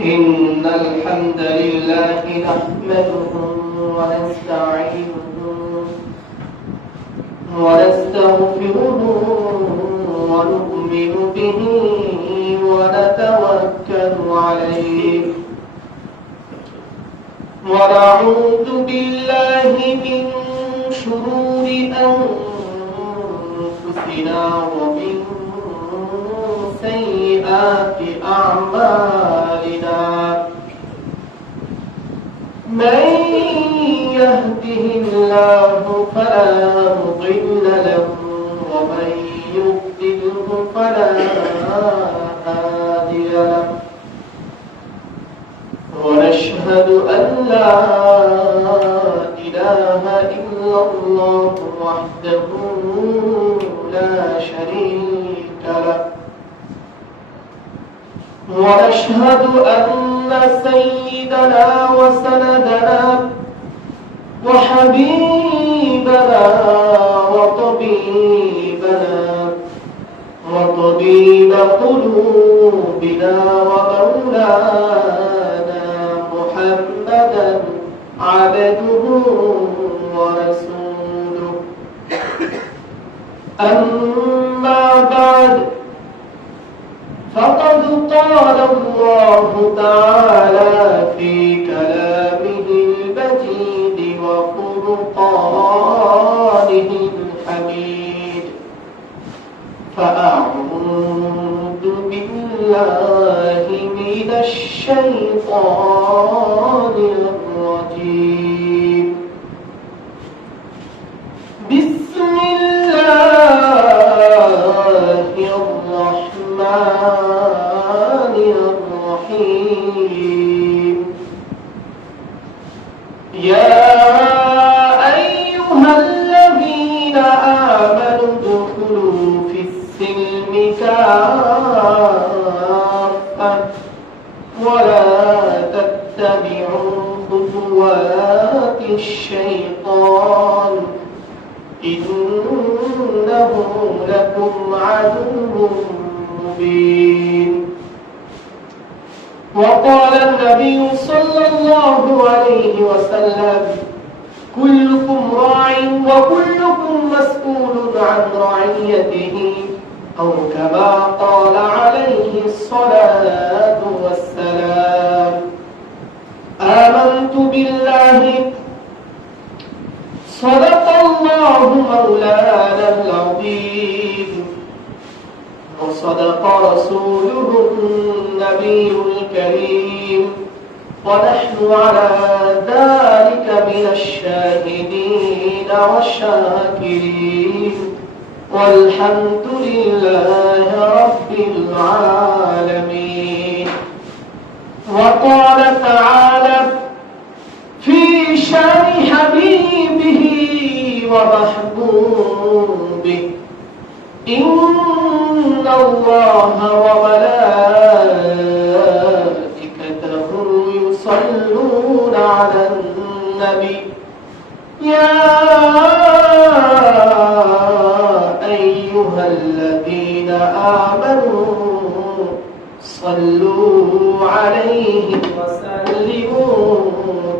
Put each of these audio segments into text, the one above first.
إن الحمد لله نحمده ونستعينه ونستغفره ونؤمن به ونتوكل عليه ونعوذ بالله من شرور أنفسنا ومن سيئات أعمالنا من يهده الله فلا مضل له ومن يضلله فلا هادي له ونشهد أن لا إله إلا الله وحده لا شريك له ونشهد أن سيدنا وسندنا وحبيبنا وطبيب قلوبنا ومولانا محمدا عبده ورسوله أما بعد فقد قال الله تعالى في كلامه المجيد وفرقانه الحميد فأعوذ بالله من الشيطان الرجيم بسم الله الرحمن الرحيم يا أيها الذين آمنوا ادخلوا في السلم كافة ولا تتبعوا خطوات الشيطان إنه لكم عدو مبين وقال النبي صلى الله عليه وسلم كلكم راع وكلكم مسؤول عن رعيته أو كما قال عليه الصلاة والسلام آمنت بالله صدق الله مولانا العظيم وصدق رسوله النبي الكريم ونحن على ذلك من الشاهدين والشاكرين والحمد لله رب العالمين وقال تعالى في شان حبيبه ومحبوبه إن الله وملائكته يصلون على النبي يا أيها الذين آمنوا صلوا عليه وسلموا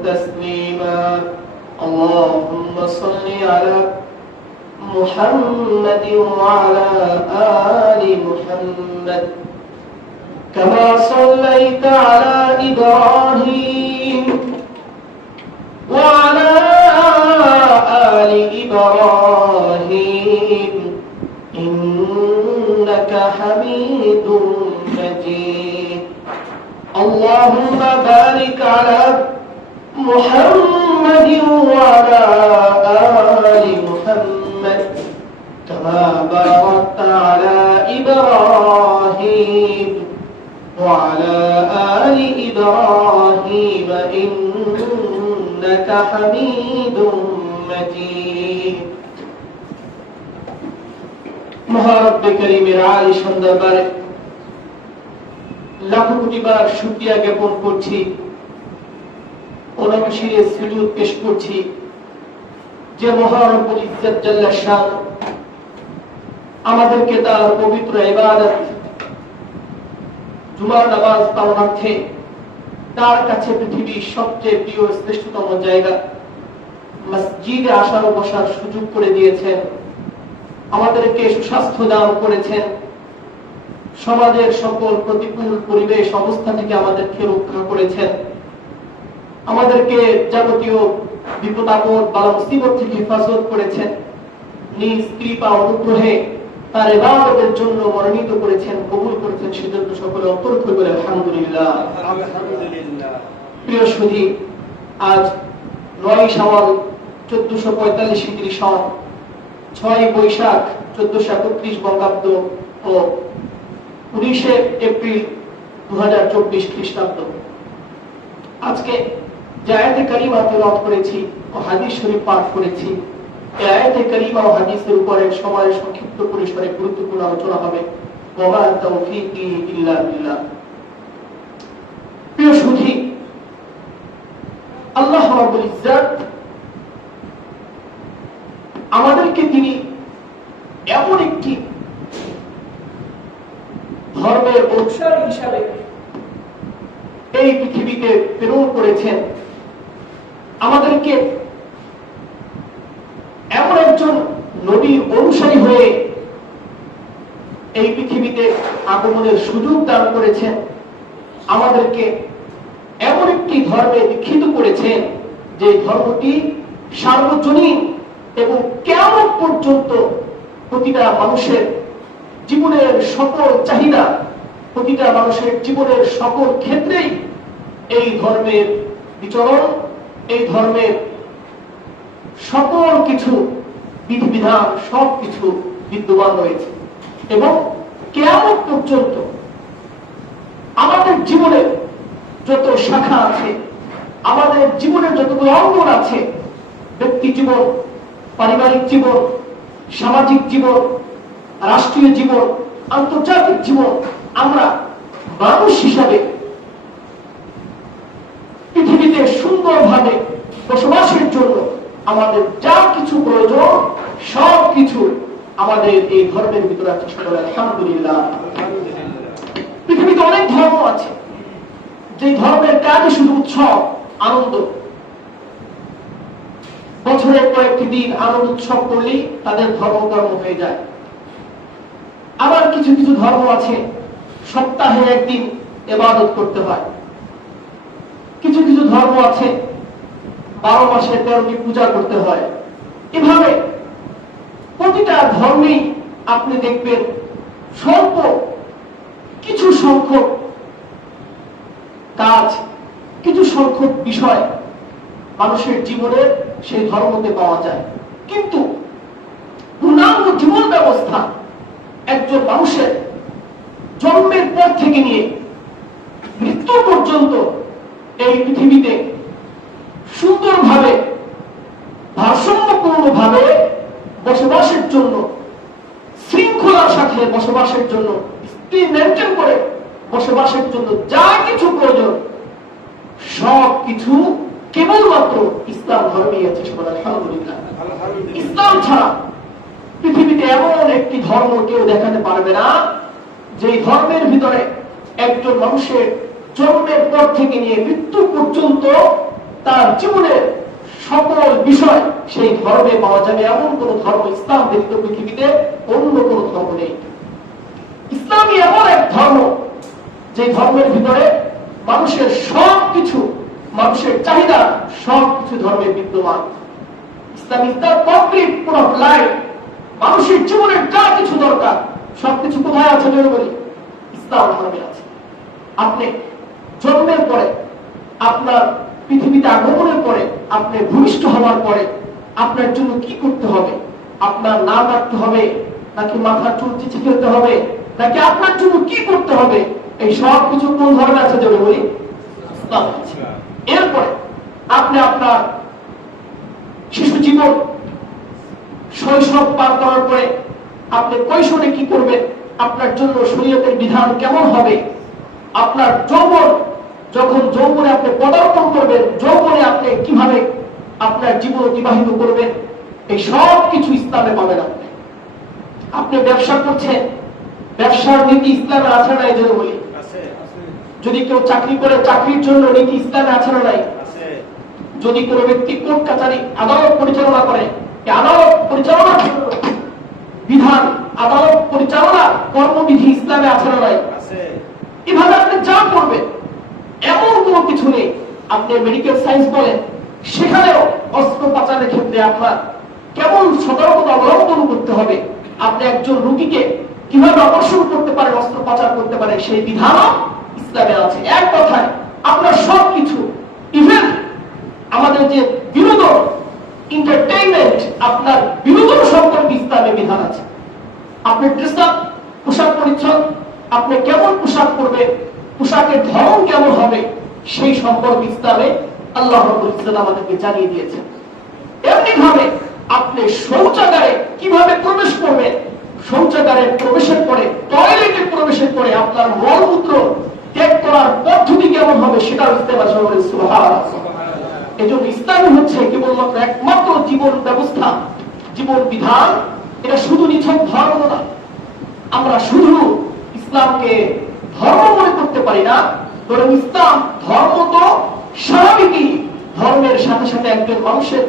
تسليما اللهم صل على محمد وعلى آل محمد كما صليت على إبراهيم وعلى آل إبراهيم إنك حميد مجيد اللهم بارك على محمد وعلى آل محمد كما باركت على إبراهيم وعلى آل إبراهيم إنك حميد مجيد মহারব্বে করিমের আলী সন্ধ্যাবারে লাখো কোটি বার শুকরিয়া জ্ঞাপন করছি অনবশিরে সুজুদ পেশ করছি যে মহারব্বুল ইজ্জত জাল্লা শান আমাদেরকে তার পবিত্র ইবাদত জুমার নামাজ পালনার্থে তার কাছে পৃথিবীর সবচেয়ে প্রিয় শ্রেষ্ঠতম জায়গা মসজিদে আসার ও বসার সুযোগ করে দিয়েছেন, আমাদেরকে সুস্বাস্থ্য দান করেছেন, সমাজের সকল প্রতিকূল পরিবেশ অবস্থা থেকে আমাদেরকে রক্ষা করেছেন, আমাদেরকে যাবতীয় বিপদ আপদ বালা মুসিবত থেকে হেফাজত করেছেন, নিজ কৃপা অনুগ্রহে তার ইবাদতের জন্য মনোনীত করেছেন, কবুল করেছেন। সেজন্য সকলে অন্তর খুলে বলে আলহামদুলিল্লাহ। প্রিয় সুধী, আজ 9 শাওয়াল 1445 হিজরি সন, 6 বৈশাখ 1431 বঙ্গাব্দ ও 19 এপ্রিল 2024 খ্রিস্টাব্দ। আজকে যে আয়াতে কারিমা তেলাওয়াত করেছি ও হাদিস শরীফ পাঠ করেছি, এই আয়াতে কারিমা ও হাদিসের উপরে সময়ের সংক্ষিপ্ত পরিসরে গুরুত্বপূর্ণ আলোচনা হবে। ওয়া তাওফীকি ইল্লা বিল্লাহ। প্রিয় সুধী, আল্লাহ রাব্বুল ইজ্জত আমাদেরকে তিনি এমন একটি ধর্মের অনুসারী হিসাবে এই পৃথিবীতে প্রেরণ করেছেন, আমাদেরকে এমন একজন নবীর অনুসারী হয়ে এই পৃথিবীতে আগমনের সুযোগ দান করেছেন, আমাদেরকে এমন একটি ধর্মে দীক্ষিত করেছেন যে ধর্মটি সার্বজনীন এবং কিয়ামত পর্যন্ত প্রতিটা মানুষের জীবনের সকল চাহিদা, প্রতিটা মানুষের জীবনের সকল ক্ষেত্রেই এই ধর্মের বিচরণ, এই ধর্মের সকল কিছু বিধিবিধান সবকিছু বিদ্যমান রয়েছে। এবং কিয়ামত পর্যন্ত আমাদের জীবনের যত শাখা আছে, আমাদের জীবনের যতগুলো অঙ্গন আছে, ব্যক্তি জীবন, পারিবারিক জীবন, সামাজিক জীবন, রাষ্ট্রীয় জীবন, আন্তর্জাতিক জীবন, আমরা মানুষ হিসাবে পৃথিবীতে সুন্দরভাবে বসবাসের জন্য আমাদের যা কিছু প্রয়োজন সব কিছু আমাদের এই ধর্মের ভিতরে আছে। আলহামদুলিল্লাহ। পৃথিবীতে অনেক ধর্ম আছে, যে ধর্মের কাজই শুধু উৎসব, আনন্দ। বছরের কয়েকটি দিন আনন্দ উৎসব করলেই তাদের ধর্মকর্ম হয়ে যায়। আবার কিছু কিছু ধর্ম আছে সপ্তাহে একদিন ইবাদত করতে হয়। কিছু কিছু ধর্ম আছে 12 মাসে 13টি পূজা করতে হয়। এভাবে প্রতিটা ধর্মেই আপনি দেখবেন স্বল্প কিছু সংখ্যক কাজ, কিছু সংখ্যক বিষয় মানুষের জীবনের সেই ধর্মতে পাওয়া যায়। কিন্তু পূর্ণাঙ্গ জীবন ব্যবস্থা একজন মানুষের জন্মের পর থেকে নিয়ে মৃত্যু পর্যন্ত এই পৃথিবীতে সুন্দরভাবে ভারসাম্যপূর্ণভাবে বসবাসের জন্য, শৃঙ্খলার সাথে বসবাসের জন্য, স্ত্রী মেনটেন করে বসবাসের জন্য যা কিছু প্রয়োজন সব কিছু কেবলমাত্র ইসলাম ধর্মেই আছে। আলহামদুলিল্লাহ। ইসলাম ছাড়া পৃথিবীতে এমন একটি ধর্ম কেউ দেখাতে পারবে না যে ধর্মের ভিতরে একজন মানুষের জন্মের পর থেকে নিয়ে মৃত্যু পর্যন্ত তার জীবনের সকল বিষয় সেই ধর্মে পাওয়া যাবে। এমন কোন ধর্ম ইসলাম ব্যতীত পৃথিবীতে অন্য কোন ধর্ম নেই। ইসলামই এমন এক ধর্ম যে ধর্মের ভিতরে মানুষের সব কিছু, মানুষের চাহিদা সবকিছু ধর্মে বিদ্যমান। ইসলাম ইজ দ্য কমপ্লিট পুরো লাইফ। মানুষের জীবনের যা কিছু দরকার সবকিছু কোথায় আছে বলে বলি? ইসলাম ধর্মে আছে। আপনি জন্মের পরে, আপনার পৃথিবীতে আগমনের পরে, আপনি ভূমিষ্ঠ হওয়ার পরে আপনার জন্য কি করতে হবে? আপনার নাম রাখতে হবে, নাকি মাথার চুল চিচি ফেলতে হবে, নাকি আপনার জন্য কি করতে হবে? এই সব কিছু কোন ধর্মে আছে বলে বলি? ইসলাম আছে। এরপরে আপনি আপনার শিশু জীবন, শৈশব পার করার পরে আপনি কৈশোরে কি করবেন? আপনার জন্য শরীয়তের বিধান কেমন হবে? আপনার যৌবন, যখন যৌবনে আপনি পদার্পণ করবেন, যৌবনে আপনি কিভাবে আপনার জীবন অতিবাহিত করবেন, এই সব কিছু ইসলামে পাবেন। আপনি ব্যবসা করছেন, ব্যবসার নীতি ইসলামে আছে না? এই জন্য বলি যদি কেউ চাকরি করে, চাকরির জন্য নীতি ইসলামে আছে না নাই? যদি কোনো ব্যক্তি কোর্ট কাছারি আদালত পরিচালনা করে, আদালত পরিচালনার জন্য বিধান, আদালত পরিচালনা কর্মবিধি ইসলামে আছে না নাই? এভাবে আপনি যা করবেন এমন কোনো কিছু নেই। আপনি মেডিকেল সায়েন্স বলেন, সেখানেও অস্ত্রোপচারের ক্ষেত্রে আপনার কেমন সতর্কতা অবলম্বন করতে হবে, আপনি একজন রোগীকে কিভাবে অপারেশন করতে পারেন, অস্ত্রোপচার করতে পারেন, সেই বিধানও ইসলামে আছে। এক কথায় আপনার সবকিছু, ইভেন আমাদের যে বিনোদন, এন্টারটেইনমেন্ট, আপনার বিনোদন সম্পর্কে ইসলামে বিধান আছে। আপনি ড্রেস আপ, পোশাক পরিচ্ছদ, আপনি কেমন পোশাক পরবেন, পোশাকের ধরন কেমন হবে, সেই সম্পর্কে ইসলামে আল্লাহ রাব্বুল ইজ্জত আমাদেরকে জানিয়ে দিয়েছেন। এমনি ভাবে আপনি শৌচাগারে কিভাবে প্রবেশ করবেন, শৌচাগারে প্রবেশের পরে, টয়লেটে প্রবেশের পরে আপনার মলমূত্র ত্যাগ করার পদ্ধতি কেমন হবে, সেটাও ইসলাম আছে। সুবহানাল্লাহ। এজন্য ইসলাম হচ্ছে কেবলমাত্র একমাত্র জীবন ব্যবস্থা, জীবন বিধান। এটা শুধু নিছক ধর্ম না। আমরা শুধু ইসলামকে ধর্ম মনে করতে পারি না, বরং ইসলাম ধর্ম তো স্বাভাবিকই। ধর্মের সাথে সাথে একজন মানুষের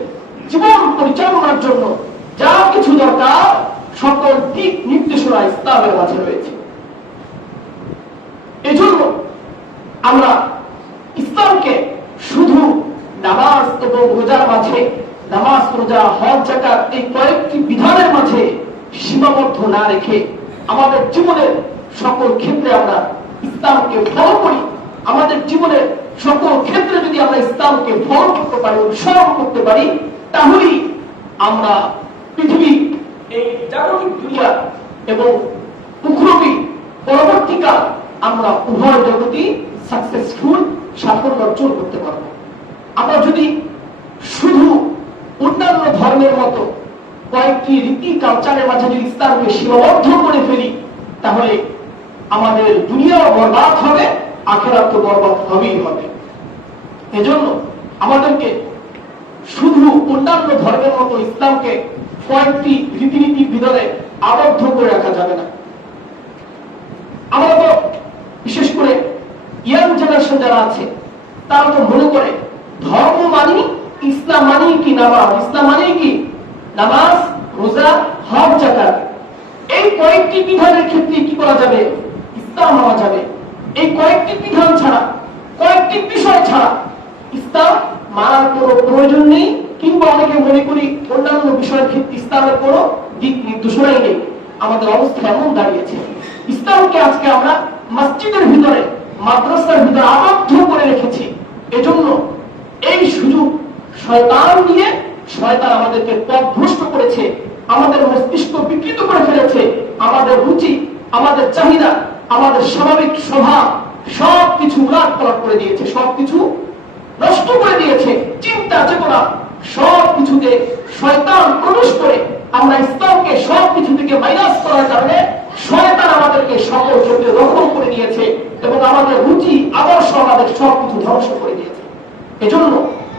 জীবন পরিচালনার জন্য যা কিছু দরকার, সকল দিক নির্দেশনা ইসলামের মাঝে রয়েছে। এজন্য আমরা ইসলামকে শুধু নামাজ এবং রোজার মাঝে, নামাজ, রোজা, হজ, যাকাত, এই কয়েকটি বিধানের মাঝে সীমাবদ্ধ না রেখে আমাদের জীবনের সকল ক্ষেত্রে আমরা ইসলামকে ফলো করি। আমাদের জীবনের সকল ক্ষেত্রে যদি আমরা ইসলামকে ফলো করতে পারি, অনুসরণ করতে পারি, তাহলেই আমরা পৃথিবী, এই জাগতিক দুনিয়া এবং উখরবি পরবর্তীকাল আমরা উভয় জগতই সাকসেসফুল, সাফল্য অর্জন করতে পারব। আমরা যদি শুধু অন্যান্য ধর্মের মতো কয়েকটি রীতি কালচারের মাঝে যদি ইসলামকে সীমাবদ্ধ করে ফেলি, তাহলে আমাদের দুনিয়াও বরবাদ হবে, আখিরাত তো বরবাদ হবেই হবে। এজন্য আমাদেরকে শুধু অন্যান্য ধর্মের মতো ইসলামকে কয়েকটি রীতিনীতির ভিতরে আবদ্ধ করে রাখা যাবে না। আমরা তো বিশেষ করে ইয়াং জেনারেশন যারা আছে, তারা তো মনে করে ধর্ম মানি, ইসলাম মানি কি নামাজ, ইসলাম মানি কি নামাজ, রোজা, হজ, যাকাত, এই কয়েকটি বিধানের ক্ষেত্রে কি করা যাবে, ইসলাম হওয়া যাবে। এই কয়েকটি বিধান ছাড়া, কয়েকটি বিষয় ছাড়া ইসলাম মানার কোনো প্রয়োজন নেই, কিংবা অনেকে মনে করি অন্যান্য বিষয়ের ক্ষেত্রে ইসলামের কোনো দিক নির্দেশনাই নেই। আমাদের অবস্থা এমন দাঁড়িয়েছে, ইসলামকে আজকে আমরা মসজিদের ভিতরে, মাদ্রাসার ভিতরে আবদ্ধ করে রেখেছি। এজন্য এই সুযোগ শয়তান নিয়ে, শয়তান আমাদেরকে পথভ্রষ্ট করেছে, আমাদের মস্তিষ্ক বিকৃত করে ফেলেছে, আমাদের রুচি, আমাদের চাহিদা, আমাদের স্বাভাবিক স্বভাব সবকিছু উলটপালট করে দিয়েছে, সবকিছু নষ্ট করে দিয়েছে। চিন্তা চেতনা সবকিছুতে শয়তান প্রবেশ করে আমরা ইসলামকে সবকিছু থেকে মাইনাস করার কারণে শয়তান আমাদেরকে সকল ক্ষেত্রে দখল করে নিয়েছে এবং আমাদের রুচি, আদর্শ, আমাদের সবকিছু ধ্বংস করে দিয়েছে। এজন্য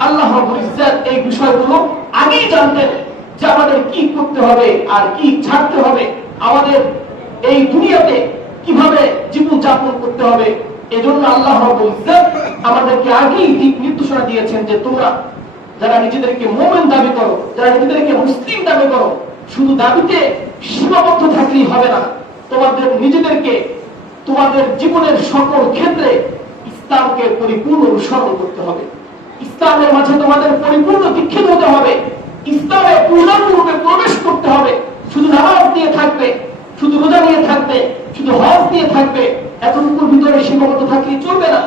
আল্লাহ রাব্বুল ইজ্জত এই বিষয়গুলো আগেই জানতেন যে আমাদের কি করতে হবে আর কি ছাড়তে হবে, আমাদের এই দুনিয়াতে কিভাবে জীবন যাপন করতে হবে। এজন্য আল্লাহ রাব্বুল ইজ্জত আমাদেরকে আগেই দিক নির্দেশনা দিয়েছেন যে তোমরা যারা নিজেদেরকে মুমিন দাবি করো, যারা নিজেদেরকে মুসলিম দাবি করো, শুধু দাবিতে সীমাবদ্ধ থাকলেই হবে না, তোমাদের নিজেদেরকে তোমাদের জীবনের সকল ক্ষেত্রে ইসলামকে পরিপূর্ণ অনুসরণ করতে হবে। ইসলামের মাঝে তোমাদের পরিপূর্ণ দীক্ষিত হতে হবে, ইসলামে পূর্ণাঙ্গরূপে প্রবেশ করতে হবে। শুধু নামাজ নিয়ে থাকবে, শুধু রোজা নিয়ে থাকবে, শুধু হজ নিয়ে থাকবে, এতটুকুর ভিতরে সীমাবদ্ধ থাকলে চলবে না,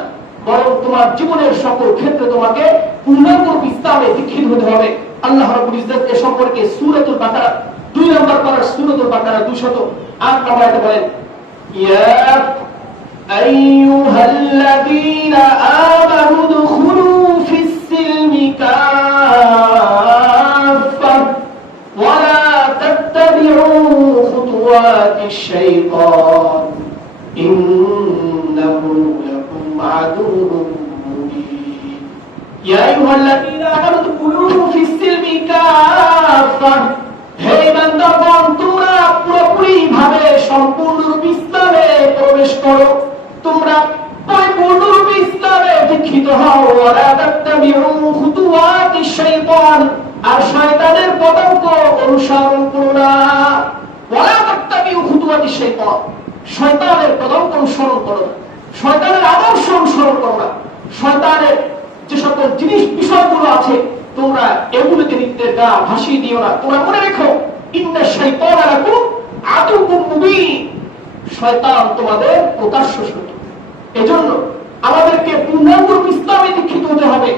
বরং তোমার জীবনের সকল ক্ষেত্রে তোমাকে পূর্ণাঙ্গরূপে ইসলামে দীক্ষিত হতে হবে। আল্লাহ রাব্বুল ইজ্জত এ সম্পর্কে সূরাতুল বাকারা 2 নম্বর পারা, সূরাতুল বাকারা 208 নম্বর আয়াতে বলেন, ইয়া আইয়ুহাল্লাযীনা আমানু দুখুলু ফিস সিলমি কাফা ওয়া লা তাত্তাবিউ খুতুওয়াতিশ শাইতান ইন্নাহু লাকুম আদুউম মুবিন। ইয়া আইয়ুহাল্লাযীনা আমানু দুখুলু ফিস সিলমি কাফা, হে বান্দাগণ, তোমরা পুরোপুরি ভাবে সম্পূর্ণরূপে ইসলামে প্রবেশ করো, তোমরা পরিপূর্ণরূপে ইসলামে দীক্ষিত হও, ওয়ালা তাত্তাবিউ খুতুওয়াতিশ শাইতান, আর শয়তানের পদাঙ্ক অনুসরণ করো না। ওয়ালা তাত্তাবিউ খুতুওয়াতিশ শাইতান, শয়তানের পদাঙ্ক অনুসরণ করো না, শয়তানের আদর্শ অনুসরণ করো না, শয়তানের যে সকল জিনিস বিষয়গুলো আছে তোমরা এগুলোকে নিত্যের গা ভাসিয়ে দিও না। তোমরা মনে রেখো, ইন্না শাইতানা লাকুম আদুউম মুবিন, শয়তান তোমাদের প্রকাশ্য শত্রু। এজন্য আমাদেরকে পূর্ণাঙ্গ ইসলামে দীক্ষিত হতে হবে,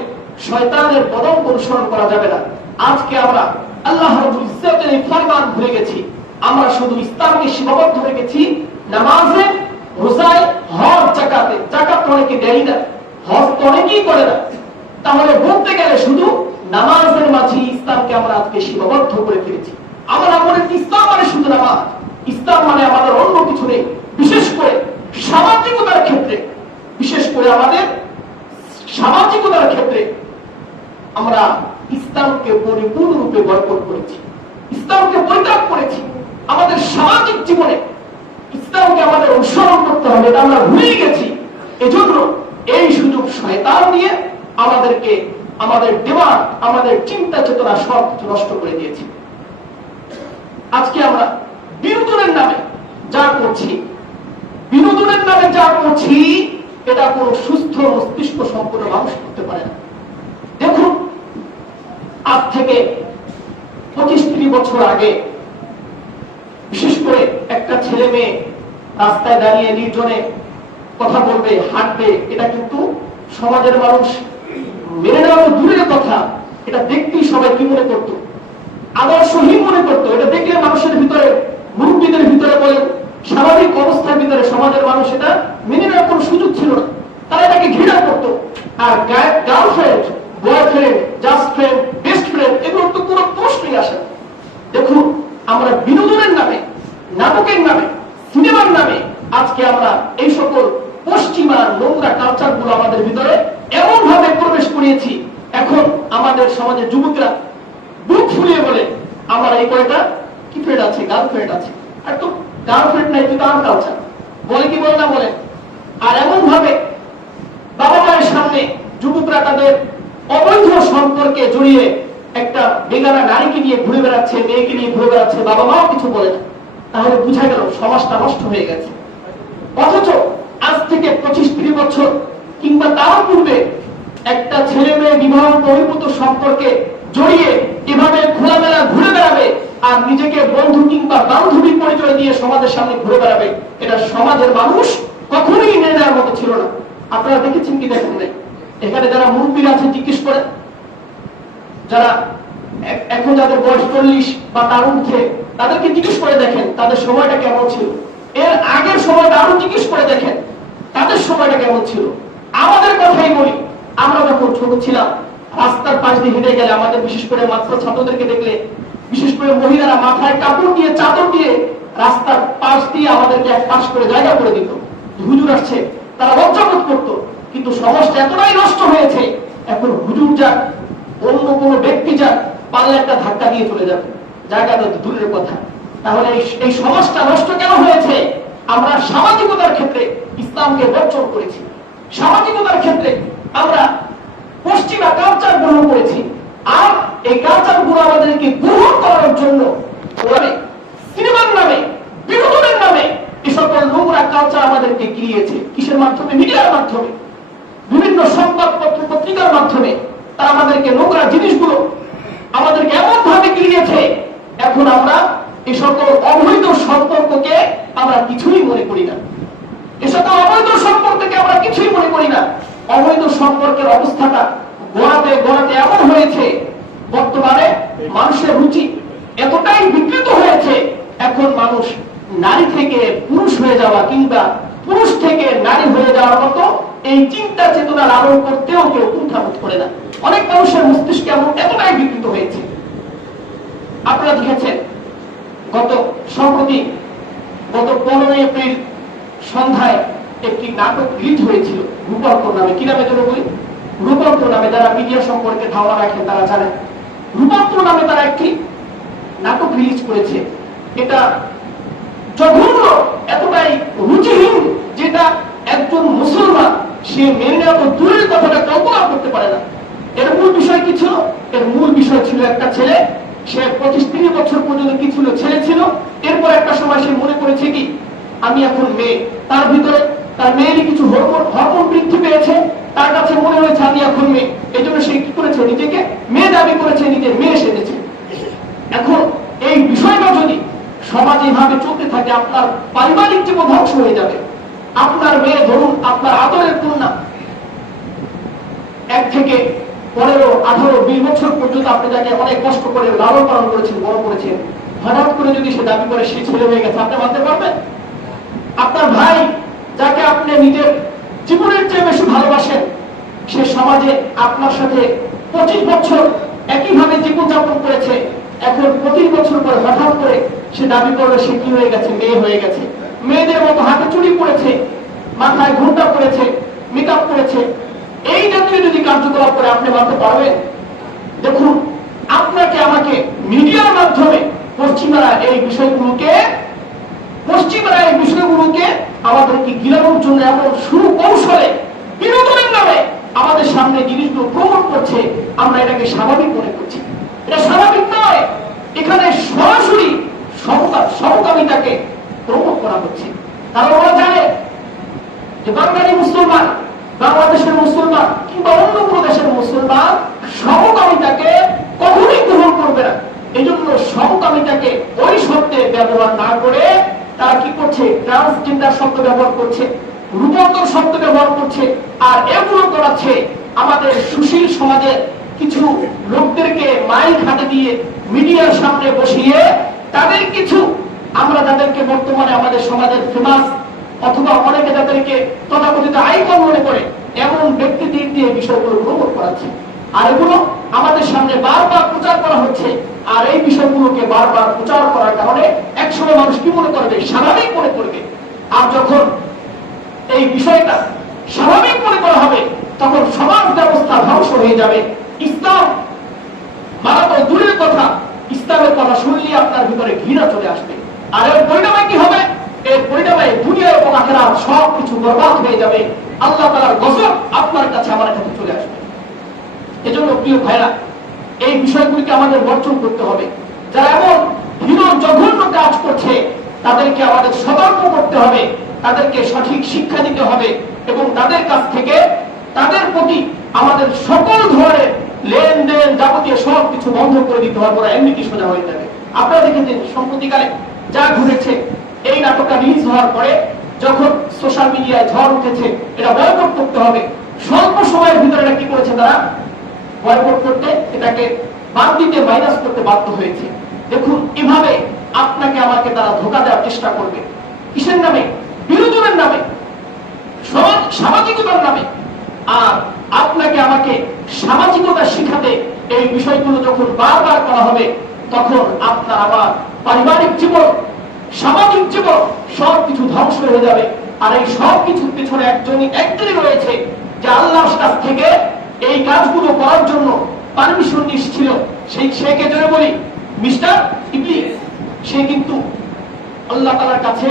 শয়তানের পদাঙ্ক অনুসরণ করা যাবে না। আজকে আমরা আল্লাহ রাব্বুল ইজ্জতের এই ফরমান ভুলে গেছি, আমরা শুধু ইসলামকে সীমাবদ্ধ রেখেছি নামাজে, রোজায়, হজ, জাকাতে। জাকাত অনেকে দেয় না, হজ তো অনেকেই করে না। তাহলে বলতে গেলে শুধু নামাজের মাঝে ইসলামকে আমরা আজকে সীমাবদ্ধ করে ফেলেছি। আমরা মনে করি ইসলাম মানে শুধু নামাজ, ইসলাম মানে আমাদের অন্য কিছু নেই। বিশেষ করে সামাজিকতার ক্ষেত্রে, বিশেষ করে আমাদের সামাজিকতার ক্ষেত্রে আমরা ইসলামকে পরিপূর্ণরূপে বয়কট করেছি, ইসলামকে পরিত্যাগ করেছি। আমাদের সামাজিক জীবনে ইসলামকে আমাদের অনুসরণ করতে হবে, এটা আমরা ভুলে গেছি। এজন্য এই সুযোগ শয়তান দিয়ে আমাদেরকে আমাদের দিমাগ, আমাদের চিন্তা চেতনা সব কিছু নষ্ট করে দিয়েছি। আজকে আমরা বিনোদনের নামে যা করছি, বিনোদনের নামে যা করছি, এটা কোন সুস্থ মস্তিষ্ক সম্পন্ন মানুষ করতে পারে না। দেখুন, আজ থেকে 25-30 বছর আগে বিশেষ করে একটা ছেলে মেয়ে রাস্তায় দাঁড়িয়ে নির্জনে কথা বলবে, হাঁটবে, এটা কিন্তু সমাজের মানুষ মেনে নেওয়া তো দূরের কথা, এটা দেখতেই সবাই কি মনে করতো, আদর্শহীন মনে করতো। এটা দেখলে মানুষের ভিতরে, মুরব্বীদের ভিতরে বলেন, স্বাভাবিক অবস্থার ভিতরে সমাজের মানুষ এটা মেনে নেওয়ার কোনো সুযোগ ছিল না, তারা এটাকে ঘৃণা করতো। আর girlfriend, boyfriend, just friend, best friend, এগুলো তো কোনো প্রশ্নই আসে না। দেখুন, আমরা বিনোদনের নামে, নাটকের নামে, সিনেমার নামে আজকে আমরা এই সকল পশ্চিমা নোংরা কালচার গুলো আমাদের ভিতরে এমন ভাবে প্রবেশ করিয়েছি। এখন আমাদের সমাজের যুবকরা বুক ফুলিয়ে বলে, আমার এই কয়টা কি ফ্রেন্ড আছে, গার্লফ্রেন্ড আছে, আর তো গার্লফ্রেন্ড নাই, তুই কার কালচার বলে, কি বলে না বলে। আর এমন ভাবে বাবা মায়ের সামনে যুবকরা তাদের অবৈধ সম্পর্কে জড়িয়ে একটা বেগানা নারীকে নিয়ে ঘুরে বেড়াচ্ছে, মেয়েকে নিয়ে ঘুরে বেড়াচ্ছে, বাবা মাও কিছু বলে না। তাহলে বুঝা গেল সমাজটা নষ্ট হয়ে গেছে। অথচ আজ থেকে 25-30 বছর কিংবা তার পূর্বে একটা ছেলে মেয়ে বিবাহ বহির্ভূত সম্পর্কে জড়িয়ে এভাবে খোলামেলা ঘুরে বেড়াবে আর নিজেকে বন্ধু কিংবা বান্ধবীর পরিচয় দিয়ে সমাজের সামনে ঘুরে বেড়াবে, এটা সমাজের মানুষ কখনোই মেনে নেওয়ার মতো ছিল না। আপনারা দেখেছেন কি দেখেন নাই? এখানে যারা মুরব্বীরা আছেন জিজ্ঞেস করেন, যারা এখন যাদের বয়স 40 বা তার ঊর্ধ্বে, তাদেরকে জিজ্ঞেস করে দেখেন তাদের সময়টা কেমন ছিল। এর আগের সময়টা আরো জিজ্ঞেস করে দেখেন তাদের সময়টা কেমন ছিল। আমাদের কথাই বলি, আমরা যখন ছোট ছিলাম রাস্তার পাশ দিয়ে হেঁটে গেলে আমাদের বিশেষ করে মাত্র ছাত্রদেরকে দেখলে, বিশেষ করে মহিলারা মাথায় কাপড় দিয়ে, চাদর দিয়ে রাস্তার পাশ দিয়ে আমাদেরকে এক পাশ করে জায়গা করে দিত। হুজুর আসছে, তারা লজ্জাবোধ করতো। কিন্তু সমাজটা এতটাই নষ্ট হয়েছে, এখন হুজুর যাক, অন্য কোনো ব্যক্তি যাক, পারলে একটা ধাক্কা দিয়ে চলে যাবে, জায়গাটা দূরের কথা। তাহলে এই সমাজটা নষ্ট কেন হয়েছে? আমরা সামাজিকতার ক্ষেত্রে ইসলামকে বর্জন করেছি, সামাজিকতার ক্ষেত্রে আমরা পশ্চিমা কালচার গ্রহণ করেছি। আর এই কালচার গুলো আমাদেরকে গ্রহণ করার জন্য সিনেমার নামে, বিনোদনের নামে এই সকল নোংরা কালচার আমাদেরকে গিরিয়েছে। কিসের মাধ্যমে? মিডিয়ার মাধ্যমে, বিভিন্ন সংবাদপত্র পত্রিকার মাধ্যমে তারা আমাদেরকে নোংরা জিনিসগুলো আমাদেরকে এমন ভাবে গিরিয়েছে, এখন আমরা এই সকল অবৈধ সম্পর্ককে আমরা কিছুই মনে করি না। এ সকল অবৈধ সম্পর্ককে আমরা কিছুই মনে করি না। অবৈধ সম্পর্কের অবস্থাটা গড়াতে গড়াতে এমন হয়েছে, বর্তমানে মানুষের রুচি এতটাই বিকৃত হয়েছে, এখন মানুষ নারী থেকে পুরুষ হয়ে যাওয়া কিংবা পুরুষ থেকে নারী হয়ে যাওয়ার মতো এই চিন্তা চেতনা লালন করতেও কেউ কুণ্ঠাবোধ করে না। অনেক মানুষের মস্তিষ্ক এতটাই বিকৃত হয়েছে। আপনারা দেখেছেন সম্প্রতি গত 15 এপ্রিল সন্ধ্যায় একটি নাটক রিলিজ হয়েছিল রূপান্তর নামে। কি নামে যেন বলি? রূপান্তর নামে। যারা মিডিয়া সম্পর্কে ধারণা রাখেন তারা জানেন, রূপান্তর নামে তারা একটি নাটক রিলিজ করেছে। এটা জঘন্য, এতটাই রুচিহীন, যেটা একজন মুসলমান সে মেনে নেওয়া তো দূরের কথাটা কল্পনা করতে পারে না। এর মূল বিষয় কি ছিল? এর মূল বিষয় ছিল একটা ছেলে, সে 25-30 বছর পর্যন্ত কি ছিল, ছেলে ছিল। এরপর একটা সময় সে মনে করেছে কি আমি এখন মেয়ে, তার ভিতরে তার মেয়েরই কিছু হরমোন বৃদ্ধি পেয়েছে, তার কাছে মনে হয়েছে আমি এখন মেয়ে, এই জন্য সে কি করেছে, নিজেকে মেয়ে দাবি করেছে, নিজের মেয়ে সেজেছে। এখন এই বিষয়টা যদি সমাজে এইভাবে চলতে থাকে, আপনার পারিবারিক জীবন ধ্বংস হয়ে যাবে। আপনার মেয়ে ধরুন আপনার আদরের কন্যা, 1 থেকে 15, 18, 20 বছর পর্যন্ত আপনি যাকে অনেক কষ্ট করে লালন পালন করেছেন, বড় করেছেন, হঠাৎ করে যদি সে দাবি করে সে ছেলে হয়ে গেছে, আপনি মানতে পারবেন? আপনার ভাই যাকে আপনি নিজের জীবনের চেয়ে বেশি ভালোবাসেন, সে সমাজে আপনার সাথে 25 বছর একইভাবে জীবনযাপন করেছে, এখন 25 বছর পরে হঠাৎ করে সে দাবি করবে সে কি হয়ে গেছে, মেয়ে হয়ে গেছে। মেয়েদের মতো হাতে চুড়ি পড়েছে, মাথায় ঘোমটা পড়েছে, মেকআপ করেছে, এই জাতীয় যদি কার্যকলাপ করে আপনি মানতে পারবেন? দেখুন, আপনাকে আমাকে মিডিয়ার মাধ্যমে পশ্চিমারা এই বিষয়গুলোকে আমাদেরকে গিলানোর জন্য এমন সুকৌশলে বিনোদনের নামে আমাদের সামনে জিনিসগুলো প্রমোট করছে, আমরা এটাকে স্বাভাবিক মনে করছি। এটা স্বাভাবিক নয়, এখানে সরাসরি সমকামিতাকে প্রমোট করা হচ্ছে। তারা ওরা জানে যে বাঙালি মুসলমান, বাংলাদেশের মুসলমান কিংবা অন্য কোন দেশের মুসলমান সমকামিতাকে কখনোই গ্রহণ করবে না। এই জন্য সমকামিতাকে ওই শব্দে ব্যবহার না করে তারা কি করছে, ট্রান্সজেন্ডার শব্দ ব্যবহার করছে, রূপান্তর শব্দ ব্যবহার করছে, আর এগুলো করাচ্ছে আমাদের সুশীল সমাজের কিছু লোকদেরকে মাইল হাতে দিয়ে মিডিয়ার সামনে বসিয়ে তাদের কিছু, আমরা যাদেরকে বর্তমানে আমাদের সমাজের ফেমাস অথবা অনেকে যাদেরকে তথাকথিত আইকন মনে করে এমন ব্যক্তি দিয়ে বিষয়গুলো প্রমোট করাচ্ছে, আর এগুলো আমাদের সামনে বারবার প্রচার করা হচ্ছে। আর এই বিষয়গুলোকে বারবার প্রচার করার কারণে একসময় মানুষ কি মনে করবে, স্বাভাবিক মনে করবে। আর যখন এই বিষয়টা স্বাভাবিক মনে করা হবে, তখন সমাজ ব্যবস্থা ধ্বংস হয়ে যাবে। ইসলাম মানা তো দূরের কথা, ইসলামের কথা শুনলে আপনার ভিতরে ঘৃণা চলে আসবে। আর এর পরিণামে কি হবে? এর পরিণামে দুনিয়া এবং আখিরাত সবকিছু বরবাদ হয়ে যাবে। আল্লাহ তাআলার গজব আপনার কাছে আমার কাছে চলে আসবে। এজন্য প্রিয় ভাইরা, এই বিষয়গুলিকে আমাদের বর্জন করতে হবে। যারা এমন হীন জঘন্য কাজ করছে তাদেরকে আমাদের সতর্ক করতে হবে, তাদেরকে সঠিক শিক্ষা দিতে হবে এবং তাদের কাছ থেকে তাদের প্রতি আমাদের সকল ধরনের লেনদেন যাবতীয় সবকিছু বন্ধ করে দিতে হবে। ওরা এমনিতে সোজা হয়ে যাবে। আপনারা দেখেছেন সম্প্রতিকালে যা ঘটেছে, এই নাটকটা রিলিজ হওয়ার পরে যখন সোশ্যাল মিডিয়ায় ঝড় উঠেছে, এটা বয়কট করতে হবে, স্বল্প সময়ের ভিতরে এটা কি করেছে, তারা বয়কট করতে, এটাকে বাদ দিতে, মাইনাস করতে বাধ্য হয়েছে। দেখুন, এভাবে আপনাকে আমাকে তারা ধোঁকা দেওয়ার চেষ্টা করবে। কিসের নামে? বিনোদনের নামে, সামাজিকতার নামে। আর আপনাকে আমাকে সামাজিকতা শিখাতে এই বিষয়গুলো যখন বারবার করা হবে, তখন আপনার আমার পারিবারিক জীবন, সামাজিক জীবন সবকিছু ধ্বংস হয়ে যাবে। আর এই সবকিছুর পেছনে একজনই রয়েছে যে আল্লাহর কাছ থেকে এই কাজগুলো করার জন্য পারমিশন নিয়েছিল। সেকে জোরে বলি, মিস্টার ইবলিস। সে কিন্তু আল্লাহ তাআলার কাছে